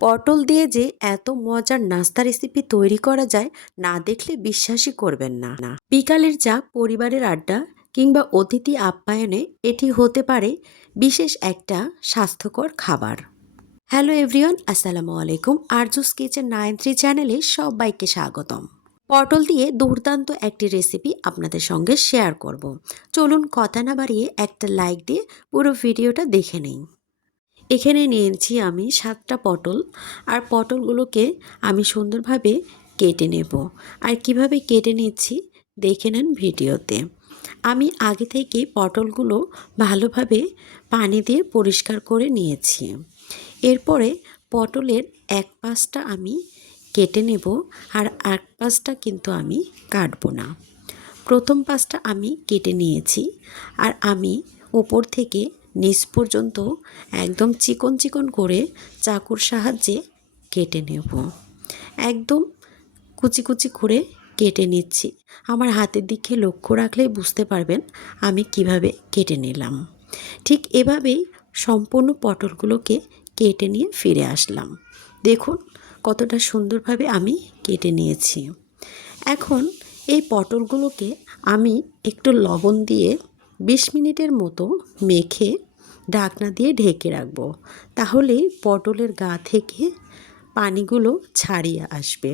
পটল দিয়ে যে এত মজার নাস্তা রেসিপি তৈরি করা যায় না দেখলে বিশ্বাসই করবেন না। বিকালের চা, পরিবারের আড্ডা কিংবা অতিথি আপ্যায়নে এটি হতে পারে বিশেষ একটা স্বাস্থ্যকর খাবার। হ্যালো এভরিওয়ান, আসসালামু আলাইকুম। আরজুস কিচেন 93 চ্যানেলে সবাইকে স্বাগতম। পটল দিয়ে দুর্দান্ত একটি রেসিপি আপনাদের সঙ্গে শেয়ার করব। চলুন কথা না বাড়িয়ে একটা লাইক দিয়ে পুরো ভিডিওটা দেখে নিন। এখানে নিয়েছি আমি 7টা পটল। আর পটলগুলোকে আমি সুন্দরভাবে কেটে নেব। আর কিভাবে কেটে নিচ্ছি দেখে নেন ভিডিওতে। আমি আগে থেকে পটলগুলো ভালোভাবে পানি দিয়ে পরিষ্কার করে নিয়েছি। এরপরে পটলের এক পাশটা আমি কেটে নেব, আর এক পাশটা কিন্তু আমি কাটবো না। প্রথম পাশটা আমি কেটে নিয়েছি, আর আমি উপর থেকে নিচ পর্যন্ত একদম চিকন চিকন করে চাকুর সাহায্যে কেটে নেব। একদম কুচি কুচি করে কেটে নিচ্ছি। আমার হাতের দিকে লক্ষ্য রাখলেই বুঝতে পারবেন আমি কিভাবে কেটে নিলাম। ঠিক এভাবেই সম্পূর্ণ পটলগুলোকে কেটে নিয়ে ফিরে আসলাম। দেখুন কতটা সুন্দরভাবে আমি কেটে নিয়েছি। এখন এই পটলগুলোকে আমি একটু লবণ দিয়ে 20 মিনিটের মতো মেখে ঢাকনা দিয়ে ঢেকে রাখবো। তাহলেই পটলের গা থেকে পানিগুলো ছাড়িয়ে আসবে,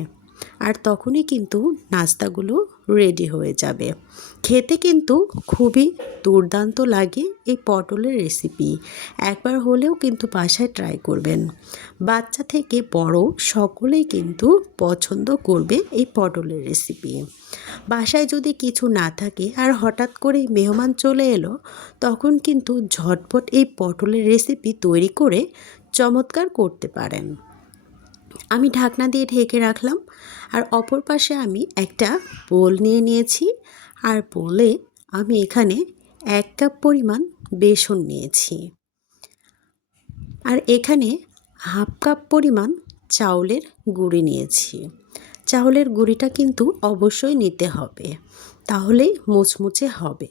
আর তখনই কিন্তু নাস্তাগুলো রেডি হয়ে যাবে। খেতে কিন্তু খুবই দুর্দান্ত লাগে এই পটলের রেসিপি। একবার হলেও কিন্তু বাসায় ট্রাই করবেন। বাচ্চা থেকে বড় সকলেই কিন্তু পছন্দ করবে এই পটলের রেসিপি। বাসায় যদি কিছু না থাকে আর হঠাৎ করে মেহমান চলে এলো, তখন কিন্তু ঝটপট এই পটলের রেসিপি তৈরি করে চমৎকার করতে পারেন। আমি ঢাকনা দিয়ে ঢেকে রাখলাম, আর অপর পাশে আমি একটা বোল নিয়ে নিয়েছি। আর বোলে আমি এখানে 1 কাপ পরিমাণ বেসন নিয়েছি, আর এখানে হাফ কাপ পরিমাণ চাউলের গুঁড়ি নিয়েছি। চাউলের গুঁড়িটা কিন্তু অবশ্যই নিতে হবে, তাহলেই মুচমুচে হবে।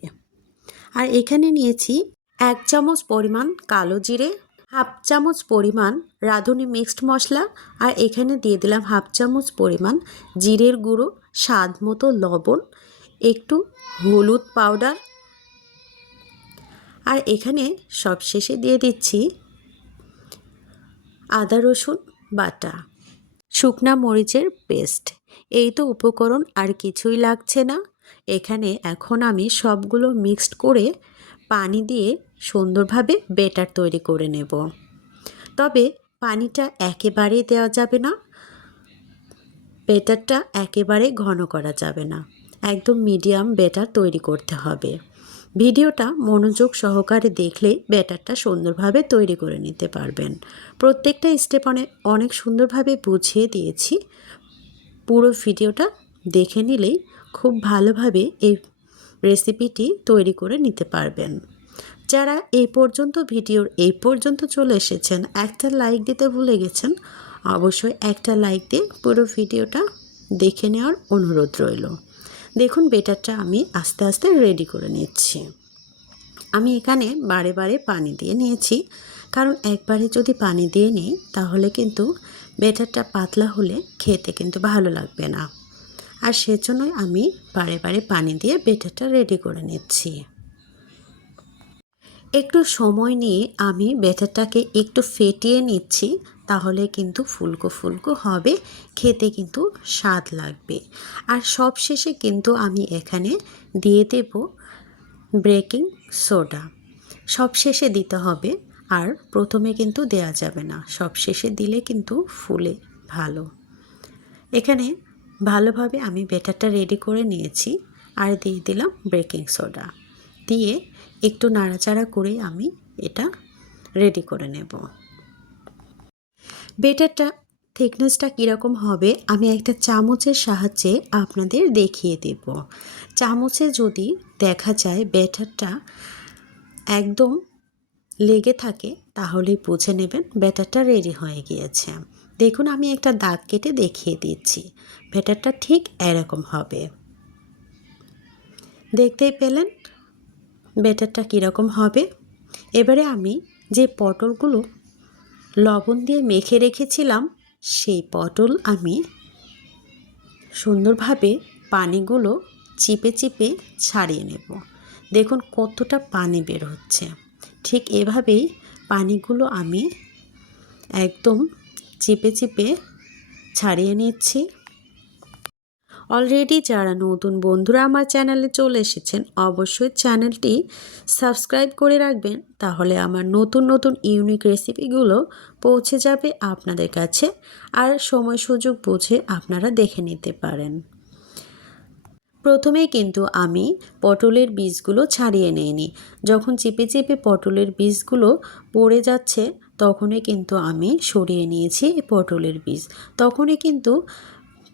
আর এখানে নিয়েছি 1 চামচ পরিমাণ কালো জিরে, হাফ চামচ পরিমাণ রাঁধুনি মিক্সড মশলা, আর এখানে দিয়ে দিলাম হাফ চামচ পরিমাণ জিরের গুঁড়ো, স্বাদ মতো লবণ, একটু হলুদ পাউডার, আর এখানে সবশেষে দিয়ে দিচ্ছি আদা রসুন বাটা, শুকনা মরিচের পেস্ট। এই তো উপকরণ, আর কিছুই লাগছে না। এখানে এখন আমি সবগুলো মিক্সড করে পানি দিয়ে সুন্দরভাবে ব্যাটার তৈরি করে নেব। তবে পানিটা একেবারেই দেওয়া যাবে না, ব্যাটারটা একেবারে ঘন করা যাবে না, একদম মিডিয়াম ব্যাটার তৈরি করতে হবে। ভিডিওটা মনোযোগ সহকারে দেখলে ব্যাটারটা সুন্দরভাবে তৈরি করে নিতে পারবেন। প্রত্যেকটা স্টেপ অনেক সুন্দরভাবে বুঝিয়ে দিয়েছি। পুরো ভিডিওটা দেখে নিলেই খুব ভালোভাবে এই রেসিপিটি তৈরি করে নিতে পারবেন। যারা ভিডিওর এই পর্যন্ত চলে এসেছেন, একটা লাইক দিতে ভুলে গেছেন, অবশ্যই একটা লাইক দিয়ে পুরো ভিডিওটা দেখে নেওয়ার অনুরোধ রইল। দেখুন ব্যাটারটা আমি আস্তে আস্তে রেডি করে নিচ্ছি। আমি এখানে বারে বারে পানি দিয়ে নিয়েছি, কারণ একবারে যদি পানি দিয়ে নিই তাহলে কিন্তু ব্যাটারটা পাতলা হলে খেতে কিন্তু ভালো লাগবে না। আর সেজন্যই আমি বারে বারে পানি দিয়ে ব্যাটারটা রেডি করে নিচ্ছি। একটু সময় নিয়ে আমি ব্যাটারটাকে একটু ফেটিয়ে নিচ্ছি, তাহলে কিন্তু ফুলকো ফুলকো হবে, খেতে কিন্তু স্বাদ লাগবে। আর সবশেষে কিন্তু আমি এখানে দিয়ে দেব বেকিং সোডা। সবশেষে দিতে হবে, আর প্রথমে কিন্তু দেয়া যাবে না, সবশেষে দিলে কিন্তু ফুলে ভালো। এখানে ভালোভাবে আমি ব্যাটারটা রেডি করে নিয়েছি, আর দিয়ে দিলাম বেকিং সোডা। দিয়ে একটু নাড়াচাড়া করে আমি এটা রেডি করে নেব। ব্যাটারটা থিকনেসটা কীরকম হবে আমি একটা চামচের সাহায্যে আপনাদের দেখিয়ে দেব। চামচে যদি দেখা যায় ব্যাটারটা একদম লেগে থাকে, তাহলে বুঝে নেবেন ব্যাটারটা রেডি হয়ে গিয়েছে। দেখুন আমি একটা দাগ কেটে দেখিয়ে দিচ্ছি, ব্যাটারটা ঠিক এরকম হবে। দেখতেই পেলেন ব্যাটারটা কীরকম হবে। এবারে আমি যে পটলগুলো লবণ দিয়ে মেখে রেখেছিলাম সেই পটল আমি সুন্দরভাবে পানিগুলো চিপে চিপে ছাড়িয়ে নেব। দেখুন কতটা পানি বের হচ্ছে। ঠিক এভাবেই পানিগুলো আমি একদম চিপে চিপে ছাড়িয়ে নিচ্ছি। অলরেডি যারা নতুন বন্ধুরা আমার চ্যানেলে চলে এসেছেন অবশ্যই চ্যানেলটি সাবস্ক্রাইব করে রাখবেন, তাহলে আমার নতুন নতুন ইউনিক রেসিপিগুলো পৌঁছে যাবে আপনাদের কাছে, আর সময় সুযোগ বুঝে আপনারা দেখে নিতে পারেন। প্রথমেই কিন্তু আমি পটলের বীজগুলো ছাড়িয়ে নিইনি। যখন চিপে চিপে পটলের বীজগুলো পড়ে যাচ্ছে তখনই কিন্তু আমি সরিয়ে নিয়েছি পটলের বীজ। তখনই কিন্তু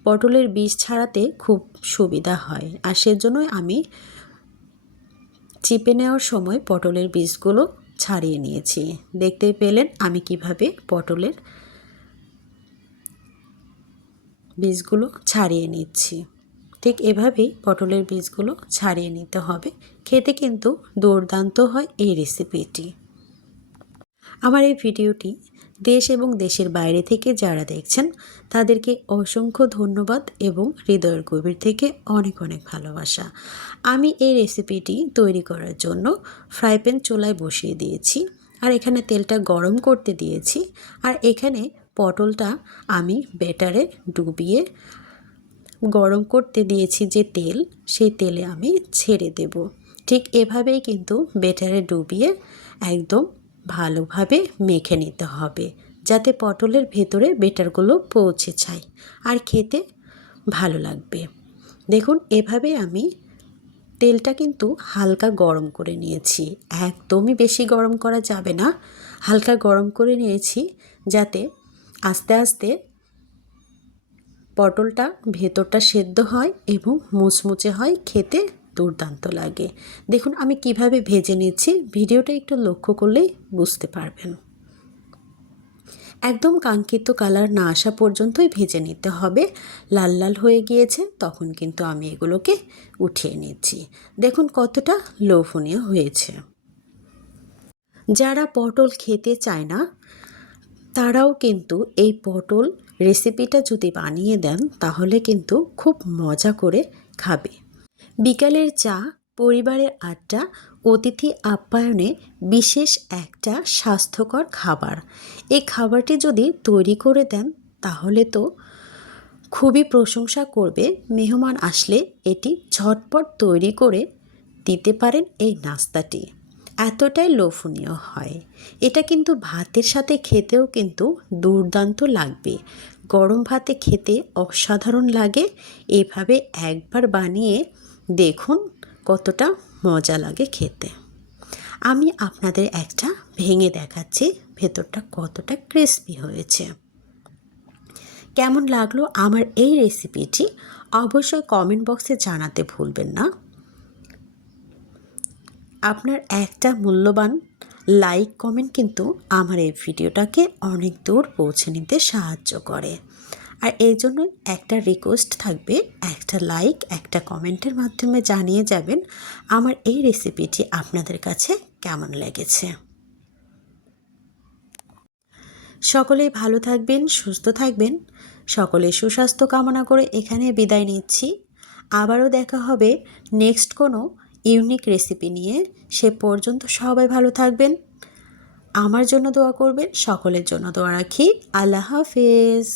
পটলের বীজ ছাড়াতে খুব সুবিধা হয়, আর সেজন্যই আমি চিপে নেওয়ার সময় পটলের বীজগুলো ছাড়িয়ে নিয়েছি। দেখতেই পেলেন আমি কিভাবে পটলের বীজগুলো ছাড়িয়ে নিচ্ছি। ঠিক এভাবেই পটলের বীজগুলো ছাড়িয়ে নিতে হবে। খেতে কিন্তু দুর্দান্ত হয় এই রেসিপিটি। আমার এই ভিডিওটি দেশ এবং দেশের বাইরে থেকে যারা দেখছেন তাদেরকে অসংখ্য ধন্যবাদ এবং হৃদয়ের গভীর থেকে অনেক অনেক ভালোবাসা। আমি এই রেসিপিটি তৈরি করার জন্য ফ্রাই প্যান চুলায় বসিয়ে দিয়েছি, আর এখানে তেলটা গরম করতে দিয়েছি, আর এখানে পটলটা আমি ব্যাটারে ডুবিয়ে গরম করতে দিয়েছি যে তেল, সেই তেলে আমি ছেড়ে দেব। ঠিক এভাবেই কিন্তু ব্যাটারে ডুবিয়ে একদম ভালোভাবে মেখে নিতে হবে, যাতে পটলের ভেতরে ব্যাটারগুলো পৌঁছে যায় আর খেতে ভালো লাগবে। দেখুন এভাবে আমি তেলটা কিন্তু হালকা গরম করে নিয়েছি, একদমই বেশি গরম করা যাবে না, হালকা গরম করে নিয়েছি যাতে আস্তে আস্তে পটলটা ভেতরটা সেদ্ধ হয় এবং মুচমুচে হয়, খেতে দুর্দান্ত লাগে। দেখুন আমি কিভাবে ভেজে নিচ্ছি, ভিডিওটা একটু লক্ষ্য করলেই বুঝতে পারবেন। একদম কাঙ্ক্ষিত কালার না আসা পর্যন্তই ভেজে নিতে হবে। লাল লাল হয়ে গিয়েছে তখন কিন্তু আমি এগুলোকে উঠিয়ে নিচ্ছি। দেখুন কতটা লোভনীয় হয়েছে। যারা পটল খেতে চায় না তারাও কিন্তু এই পটল রেসিপিটা যদি বানিয়ে দেন তাহলে কিন্তু খুব মজা করে খাবে। বিকালের চা, পরিবারের আড্ডা, অতিথি আপ্যায়নে বিশেষ একটা স্বাস্থ্যকর খাবার। এই খাবারটি যদি তৈরি করে দেন তাহলে তো খুবই প্রশংসা করবে। মেহমান আসলে এটি ঝটপট তৈরি করে দিতে পারেন এই নাস্তাটি, এতটাই লোভনীয় হয়। এটা কিন্তু ভাতের সাথে খেতেও কিন্তু দুর্দান্ত লাগবে। গরম ভাতে খেতে অসাধারণ লাগে। এইভাবে একবার বানিয়ে দেখুন কতটা মজা লাগে খেতে। আমি আপনাদের একটা ভেঙে দেখাচ্ছি ভেতরটা কতটা ক্রিস্পি হয়েছে। কেমন লাগলো আমার এই রেসিপিটি অবশ্যই কমেন্ট বক্সে জানাতে ভুলবেন না। আপনার একটা মূল্যবান লাইক কমেন্ট কিন্তু আমার এই ভিডিওটাকে অনেক দূর পৌঁছে নিতে সাহায্য করে। আর এই জন্য একটা রিকোয়েস্ট থাকবে, একটা লাইক একটা কমেন্টের মাধ্যমে জানিয়ে যাবেন আমার এই রেসিপিটি আপনাদের কাছে কেমন লেগেছে। সকলেই ভালো থাকবেন, সুস্থ থাকবেন। সকলের সুস্বাস্থ্য কামনা করে এখানে বিদায় নিচ্ছি। আবারও দেখা হবে নেক্সট কোনো ইউনিক রেসিপি নিয়ে। সে পর্যন্ত সবাই ভালো থাকবেন, আমার জন্য দোয়া করবেন, সকলের জন্য দোয়া রাখি। আল্লাহ হাফেজ।